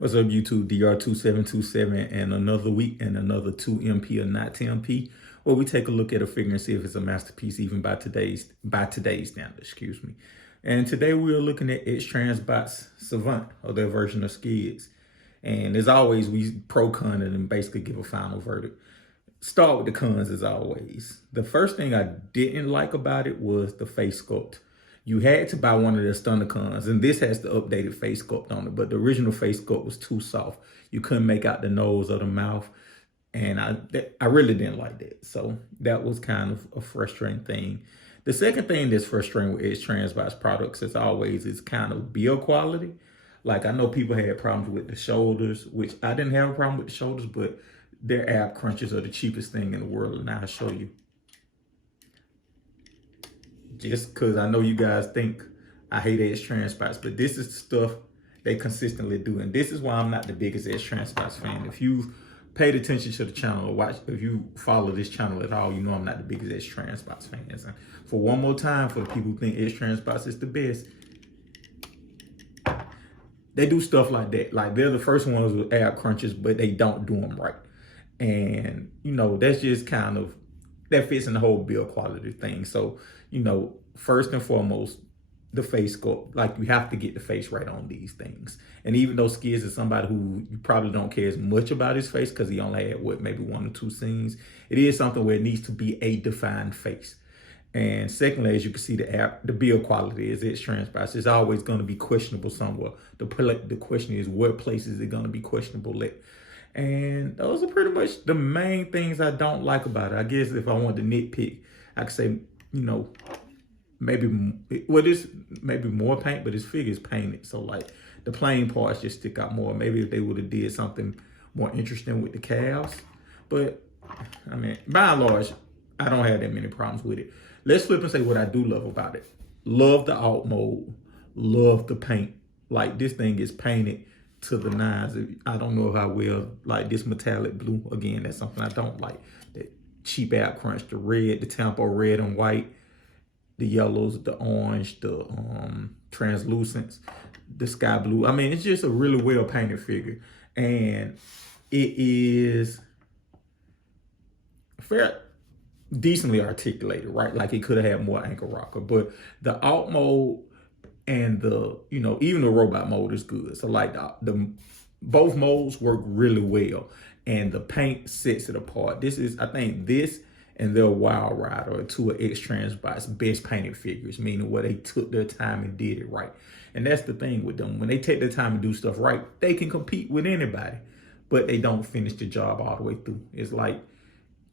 What's up, YouTube? DR2727 and another week and another 2MP or not 10MP, where we take a look at a figure and see if it's a masterpiece even by today's standard, excuse me. And today we are looking at X-transbots Savant, or their version of Skids. And as always, we pro-con it and basically give a final verdict. Start with the cons as always. The first thing I didn't like about it was the face sculpt. You had to buy one of the Stunnicons, and this has the updated face sculpt on it, but the original face sculpt was too soft. You couldn't make out the nose or the mouth, and I really didn't like that. So that was kind of a frustrating thing. The second thing that's frustrating with X-transbots products, as always, is kind of build quality. Like, I know people had problems with the shoulders, which I didn't have a problem with the shoulders, but their ab crunches are the cheapest thing in the world, and I'll show you. Just because I know you guys think I hate X-transbots, but this is stuff they consistently do. And this is why I'm not the biggest X-transbots fan. If you've paid attention to the channel or if you follow this channel at all, you know I'm not the biggest X-transbots fans. And for one more time, for the people who think X-transbots is the best, they do stuff like that. Like, they're the first ones with ab crunches, but they don't do them right. And, you know, that's just kind of, that fits in the whole build quality thing. So, you know, first and foremost, the face sculpt, like, you have to get the face right on these things. And even though Skids is somebody who you probably don't care as much about his face because he only had, what, maybe 1 or 2 scenes, it is something where it needs to be a defined face. And secondly, as you can see, the build quality is X-transbots. It's always going to be questionable somewhere. The question is, what place is it going to be questionable at? And those are pretty much the main things I don't like about it. I guess if I wanted to nitpick, I could say, you know, maybe, well, this maybe more paint, but his figure is painted. So, like, the plain parts just stick out more. Maybe if they would have did something more interesting with the calves. But, I mean, by and large, I don't have that many problems with it. Let's flip and say what I do love about it. Love the alt mode. Love the paint. Like, this thing is painted to the nines. I don't know how well, like, this metallic blue, again, that's something I don't like. That cheap ab crunch, the red, the tempo red and white, the yellows, the orange, the translucents, the sky blue. I mean, it's just a really well painted figure. And it is decently articulated, right? Like, it could have had more ankle rocker, but the alt mode and the, you know, even the robot mode is good. So, like, the both modes work really well, and the paint sets it apart. This is, I think, this and their Wild Rider are 2 of X-transbots' best painted figures, meaning where they took their time and did it right. And that's the thing with them. When they take their time and do stuff right, they can compete with anybody, but they don't finish the job all the way through. It's like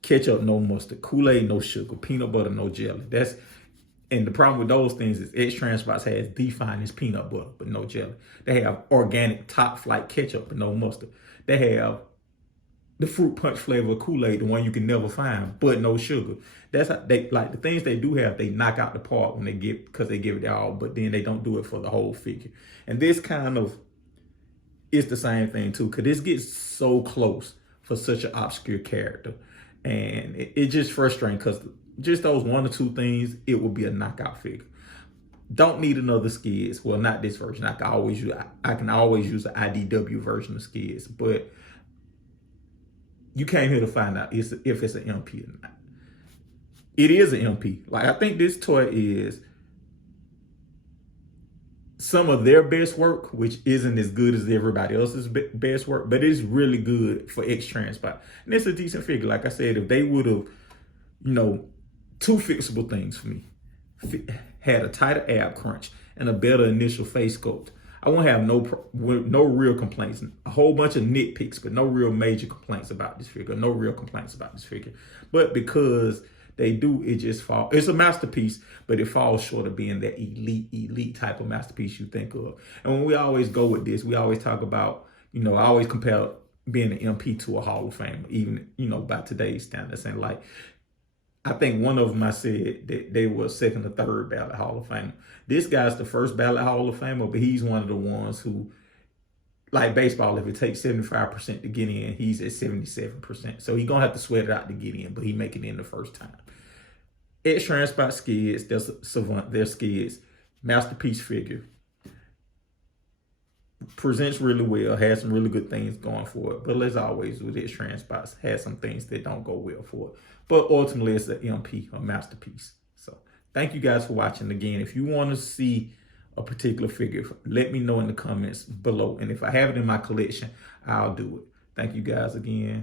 ketchup, no mustard, Kool-Aid, no sugar, peanut butter, no jelly. And the problem with those things is X-transbots has the finest peanut butter, but no jelly. They have organic top flight ketchup, but no mustard. They have the fruit punch flavor of Kool-Aid, the one you can never find, but no sugar. That's how they, like, the things they do have, they knock out the park when they because they give it all, but then they don't do it for the whole figure. And this kind of is the same thing too, because this gets so close for such an obscure character. And it's just frustrating because just those 1 or 2 things, it will be a knockout figure. Don't need another Skids. Well, not this version. I can always use an IDW version of Skids, but you came here to find out if it's an MP or not. It is an MP. Like, I think this toy is some of their best work, which isn't as good as everybody else's best work, but it's really good for X-transbot. And it's a decent figure. Like I said, if they would have, you know, 2 fixable things for me, had a tighter ab crunch and a better initial face sculpt, I won't have no real complaints. A whole bunch of nitpicks, but no real major complaints about this figure. No real complaints about this figure. But because they do, it just falls. It's a masterpiece, but it falls short of being that elite type of masterpiece you think of. And when we always go with this, we always talk about, you know, I always compare being an MP to a Hall of Famer, even, you know, by today's standards. And, like, I think one of them, I said that they were 2nd or 3rd ballot Hall of Famer. This guy's the 1st ballot Hall of Famer, but he's one of the ones who, like baseball, if it takes 75% to get in, he's at 77%. So he's going to have to sweat it out to get in, but he make it in the first time. X-transbot Skids, there's Savant, their Skids, masterpiece figure. presents really well, has some really good things going for it. But as always with X-transbots, has some things that don't go well for it. But ultimately, it's an MP, a masterpiece. So thank you guys for watching. Again, if you want to see a particular figure, let me know in the comments below. And if I have it in my collection, I'll do it. Thank you guys again.